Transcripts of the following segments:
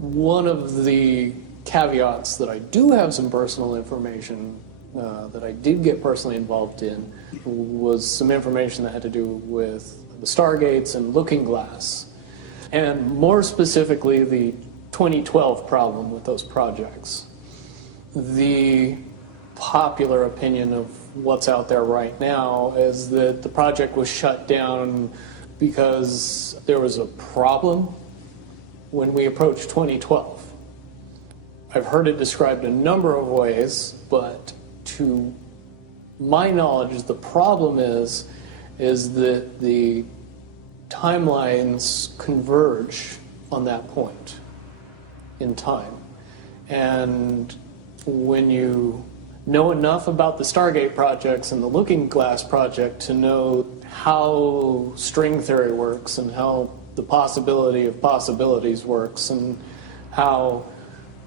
One of the caveats that I do have some personal information that I did get personally involved in was some information that had to do with the Stargates and Looking Glass, and more specifically the 2012 problem with those projects. The popular opinion of what's out there right now is that the project was shut down because there was a problem when we approached 2012. I've heard it described a number of ways, but to my knowledge, the problem is that the timelines converge on that point in time. And when you know enough about the Stargate projects and the Looking Glass project to know how string theory works and how the possibility of possibilities works and how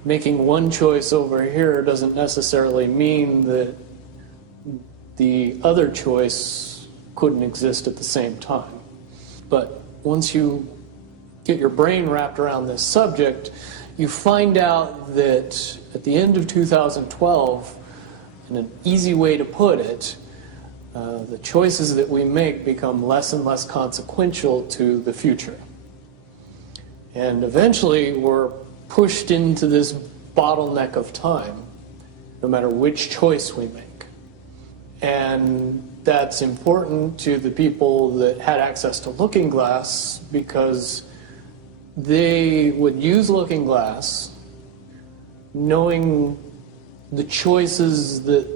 making one choice over here doesn't necessarily mean that the other choice couldn't exist at the same time. But once you get your brain wrapped around this subject, you find out that at the end of 2012, in an easy way to put it, the choices that we make become less and less consequential to the future. And eventually we're pushed into this bottleneck of time, no matter which choice we make. And that's important to the people that had access to Looking Glass because they would use Looking Glass knowing the choices that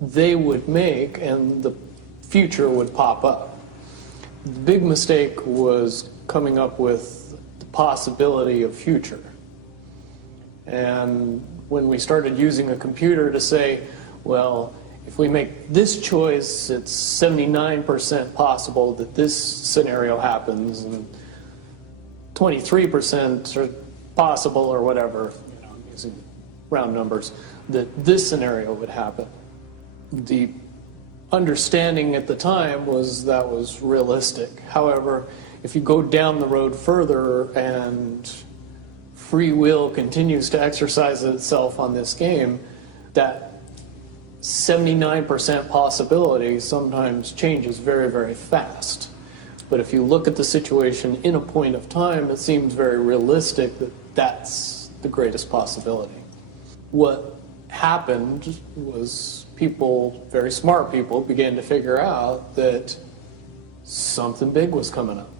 they would make and the future would pop up. The big mistake was coming up with the possibility of future. And when we started using a computer to say, well, if we make this choice, it's 79% possible that this scenario happens, and 23% are possible, or whatever, I'm using round numbers, that this scenario would happen. The understanding at the time was that was realistic. However, if you go down the road further and free will continues to exercise itself on this game, that 79% possibility sometimes changes very, very fast. But if you look at the situation in a point of time, it seems very realistic that that's the greatest possibility. What happened was people, very smart people, began to figure out that something big was coming up.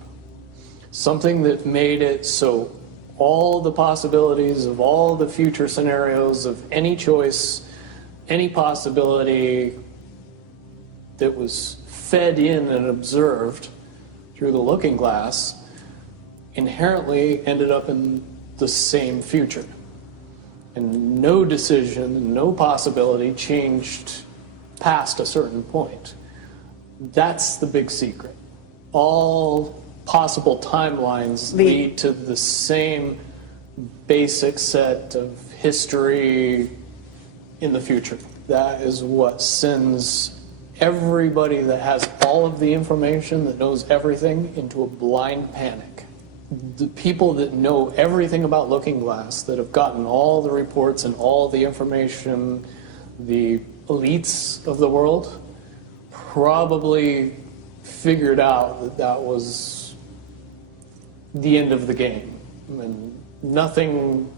Something that made it so all the possibilities of all the future scenarios of any choice, any possibility that was fed in and observed through the Looking Glass inherently ended up in the same future. And no decision, no possibility changed past a certain point. That's the big secret. All possible timelines lead to the same basic set of history in the future. That is what sends everybody that has all of the information, that knows everything, into a blind panic. The people that know everything about Looking Glass, that have gotten all the reports and all the information, the elites of the world, probably figured out that that was the end of the game, and nothing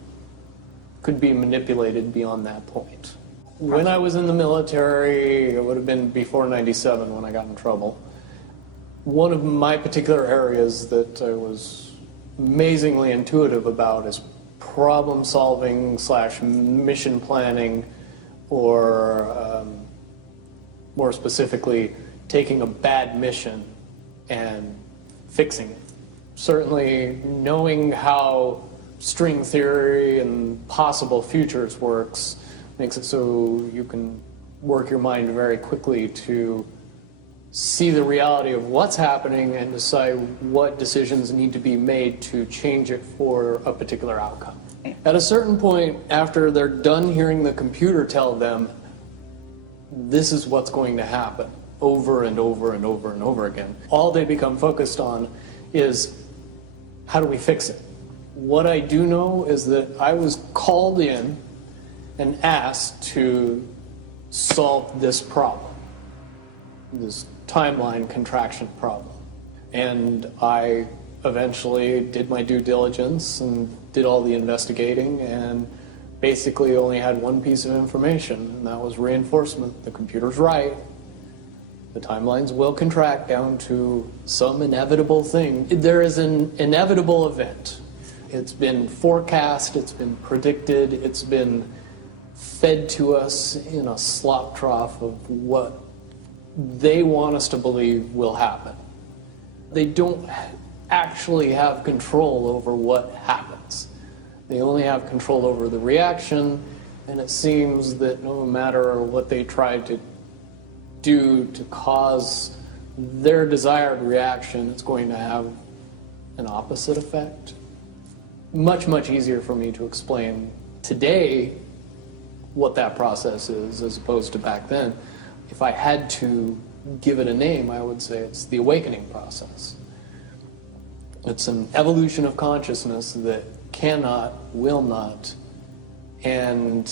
could be manipulated beyond that point. When I was in the military, it would have been before '97 when I got in trouble. One of my particular areas that I was amazingly intuitive about is problem solving / mission planning, or more specifically, taking a bad mission and fixing it. Certainly knowing how string theory and possible futures works makes it so you can work your mind very quickly to see the reality of what's happening and decide what decisions need to be made to change it for a particular outcome. At a certain point, after they're done hearing the computer tell them this is what's going to happen over and over and over and over again, all they become focused on is how do we fix it? What I do know is that I was called in and asked to solve this problem, this timeline contraction problem. And I eventually did my due diligence and did all the investigating and basically only had one piece of information, and that was reinforcement. The computer's right. The timelines will contract down to some inevitable thing. There is an inevitable event. It's been forecast, it's been predicted, it's been fed to us in a slop trough of what they want us to believe will happen. They don't actually have control over what happens. They only have control over the reaction, and it seems that no matter what they try to do to cause their desired reaction, it's going to have an opposite effect. Much, much easier for me to explain today what that process is as opposed to back then. If I had to give it a name, I would say it's the awakening process. It's an evolution of consciousness that cannot, will not, and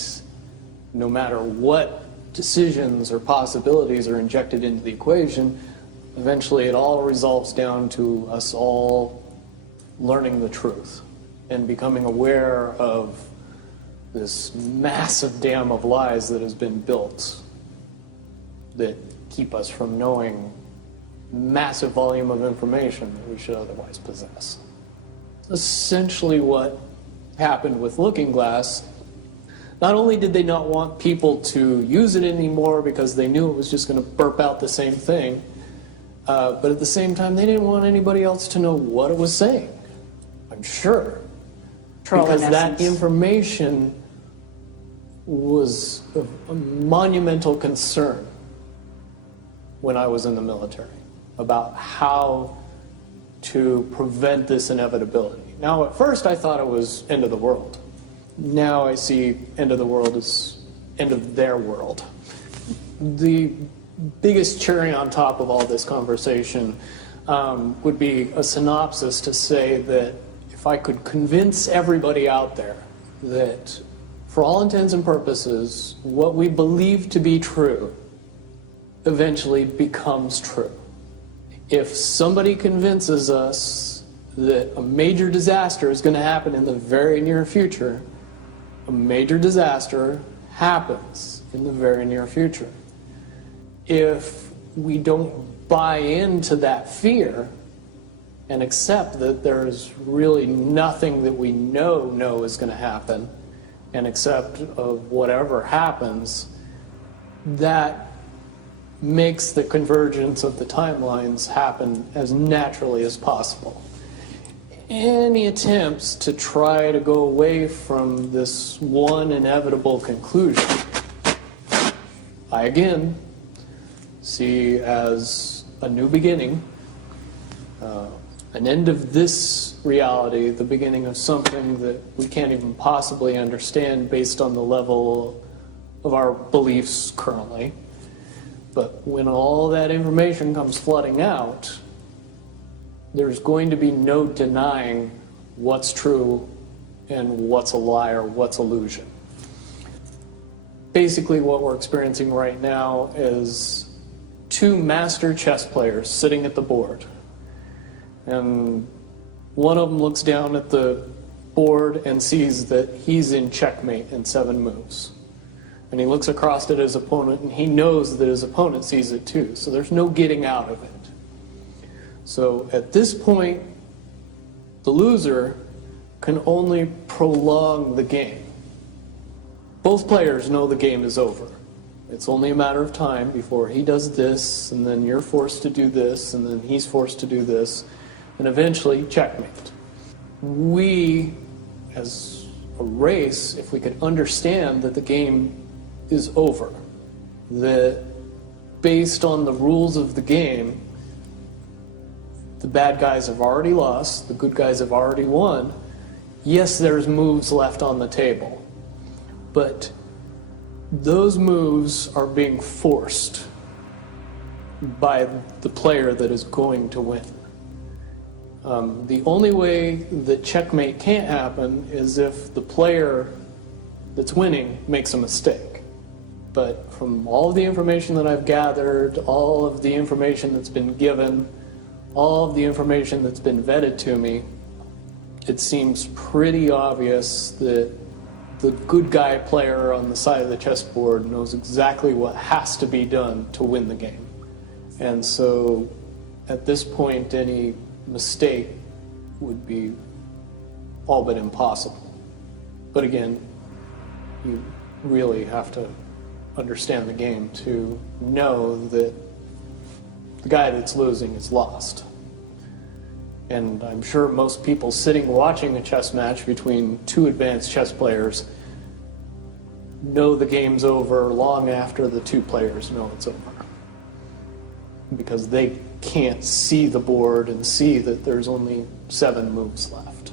no matter what decisions or possibilities are injected into the equation, eventually it all resolves down to us all learning the truth and becoming aware of this massive dam of lies that has been built that keep us from knowing massive volume of information that we should otherwise possess. Essentially what happened with Looking Glass, not only did they not want people to use it anymore because they knew it was just going to burp out the same thing, but at the same time they didn't want anybody else to know what it was saying, I'm sure. Because that information was of a monumental concern when I was in the military about how to prevent this inevitability. Now, at first I thought it was end of the world. Now I see end of the world as end of their world. The biggest cherry on top of all this conversation would be a synopsis to say that if I could convince everybody out there that for all intents and purposes, what we believe to be true eventually becomes true. If somebody convinces us that a major disaster is going to happen in the very near future, a major disaster happens in the very near future. If we don't buy into that fear and accept that there's really nothing that we know is going to happen, and accept of whatever happens, that makes the convergence of the timelines happen as naturally as possible. Any attempts to try to go away from this one inevitable conclusion, I again see as a new beginning, an end of this reality, the beginning of something that we can't even possibly understand based on the level of our beliefs currently. But when all that information comes flooding out, there's going to be no denying what's true and what's a lie or what's illusion. Basically what we're experiencing right now is two master chess players sitting at the board. And one of them looks down at the board and sees that he's in checkmate in 7 moves. And he looks across at his opponent and he knows that his opponent sees it too. So there's no getting out of it. So at this point, the loser can only prolong the game. Both players know the game is over. It's only a matter of time before he does this, and then you're forced to do this, and then he's forced to do this, and eventually checkmate. We, as a race, if we could understand that the game is over, that based on the rules of the game, the bad guys have already lost, the good guys have already won. Yes, there's moves left on the table, but those moves are being forced by the player that is going to win. The only way that checkmate can't happen is if the player that's winning makes a mistake. But from all of the information that I've gathered, all of the information that's been given, all of the information that's been vetted to me, it seems pretty obvious that the good guy player on the side of the chessboard knows exactly what has to be done to win the game. And so at this point, any mistake would be all but impossible. But again, you really have to understand the game to know that the guy that's losing is lost. And I'm sure most people sitting watching a chess match between two advanced chess players know the game's over long after the two players know it's over. Because they can't see the board and see that there's only 7 moves left.